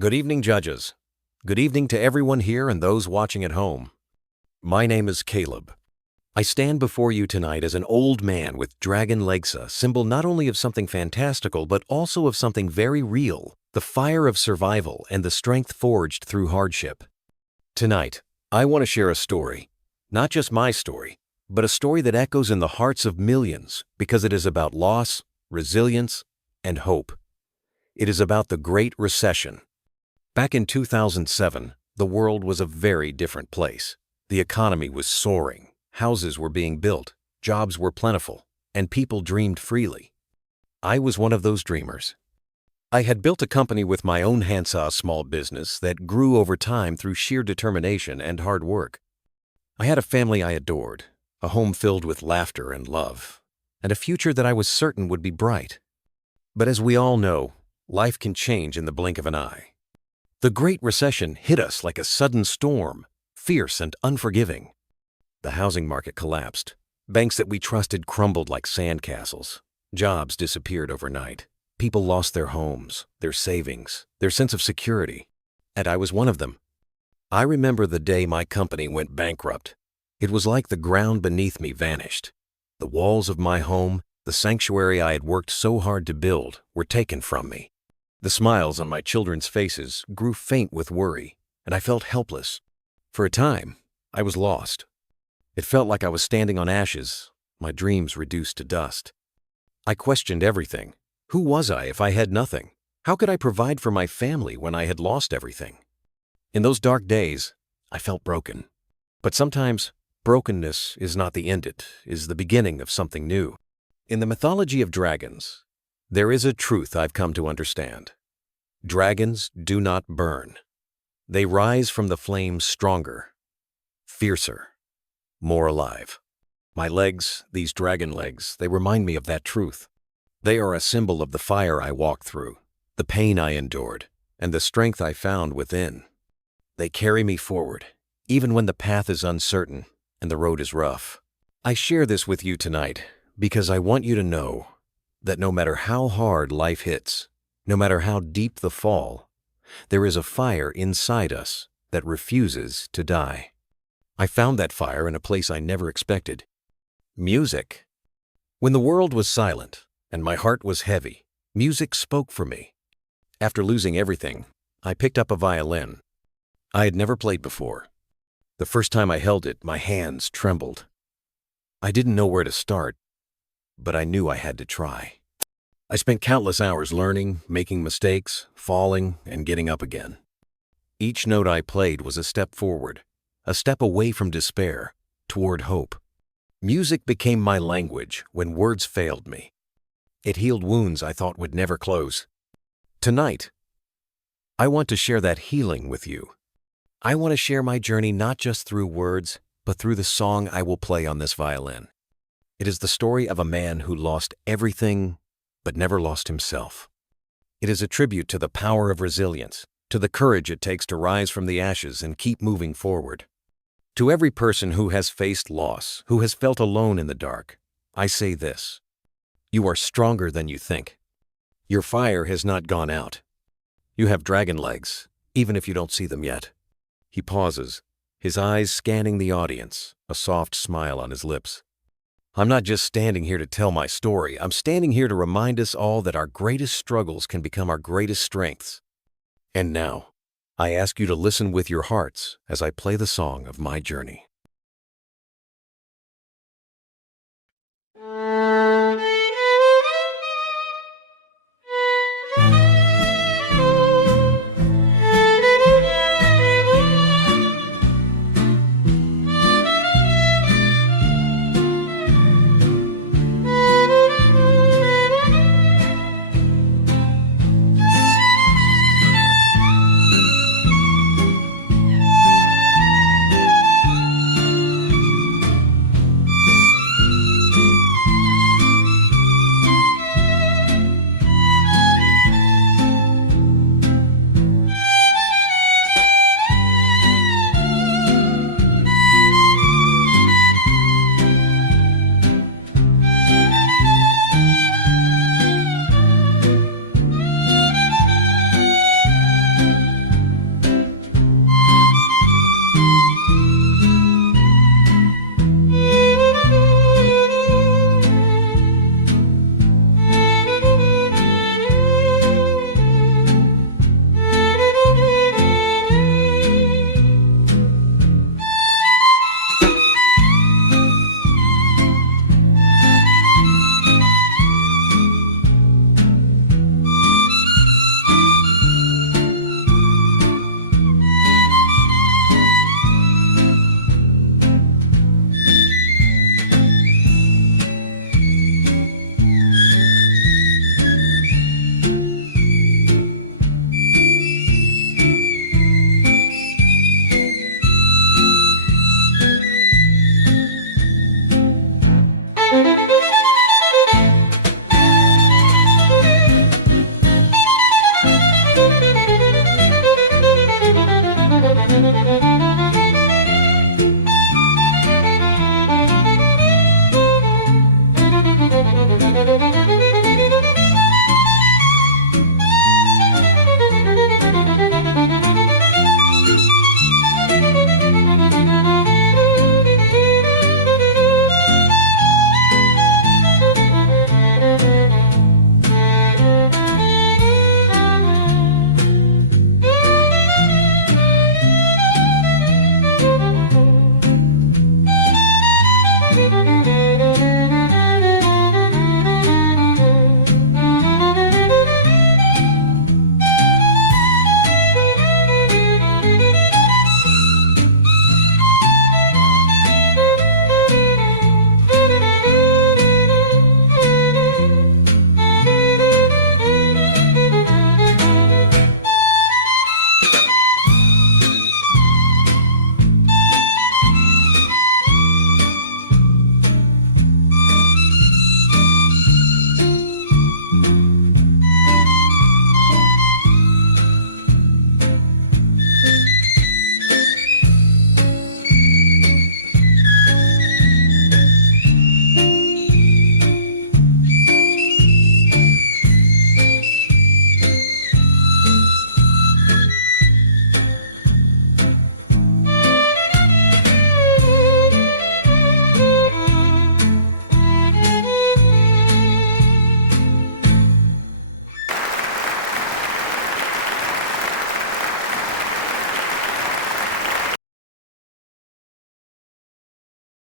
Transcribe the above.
Good evening, judges. Good evening to everyone here and those watching at home. My name is Caleb. I stand before you tonight as an old man with dragon legs, a symbol not only of something fantastical but also of something very real, the fire of survival and the strength forged through hardship. Tonight, I want to share a story, not just my story, but a story that echoes in the hearts of millions because it is about loss, resilience, and hope. It is about the Great Recession. Back in 2007, the world was a very different place. The economy was soaring, houses were being built, jobs were plentiful, and people dreamed freely. I was one of those dreamers. I had built a company with my own handsaw small business that grew over time through sheer determination and hard work. I had a family I adored, a home filled with laughter and love, and a future that I was certain would be bright. But as we all know, life can change in the blink of an eye. The Great Recession hit us like a sudden storm, fierce and unforgiving. The housing market collapsed. Banks that we trusted crumbled like sandcastles. Jobs disappeared overnight. People lost their homes, their savings, their sense of security. And I was one of them. I remember the day my company went bankrupt. It was like the ground beneath me vanished. The walls of my home, the sanctuary I had worked so hard to build, were taken from me. The smiles on my children's faces grew faint with worry, and I felt helpless. For a time, I was lost. It felt like I was standing on ashes, my dreams reduced to dust. I questioned everything. Who was I if I had nothing? How could I provide for my family when I had lost everything? In those dark days, I felt broken. But sometimes, brokenness is not the end, it is the beginning of something new. In the mythology of dragons, there is a truth I've come to understand. Dragons do not burn. They rise from the flames stronger, fiercer, more alive. My legs, these dragon legs, they remind me of that truth. They are a symbol of the fire I walked through, the pain I endured, and the strength I found within. They carry me forward, even when the path is uncertain and the road is rough. I share this with you tonight because I want you to know that no matter how hard life hits, no matter how deep the fall, there is a fire inside us that refuses to die. I found that fire in a place I never expected. Music. When the world was silent and my heart was heavy, music spoke for me. After losing everything, I picked up a violin. I had never played before. The first time I held it, my hands trembled. I didn't know where to start, but I knew I had to try. I spent countless hours learning, making mistakes, falling, and getting up again. Each note I played was a step forward, a step away from despair, toward hope. Music became my language when words failed me. It healed wounds I thought would never close. Tonight, I want to share that healing with you. I want to share my journey not just through words, but through the song I will play on this violin. It is the story of a man who lost everything, but never lost himself. It is a tribute to the power of resilience, to the courage it takes to rise from the ashes and keep moving forward. To every person who has faced loss, who has felt alone in the dark, I say this: you are stronger than you think. Your fire has not gone out. You have dragon legs, even if you don't see them yet. He pauses, his eyes scanning the audience, a soft smile on his lips. I'm not just standing here to tell my story. I'm standing here to remind us all that our greatest struggles can become our greatest strengths. And now, I ask you to listen with your hearts as I play the song of my journey.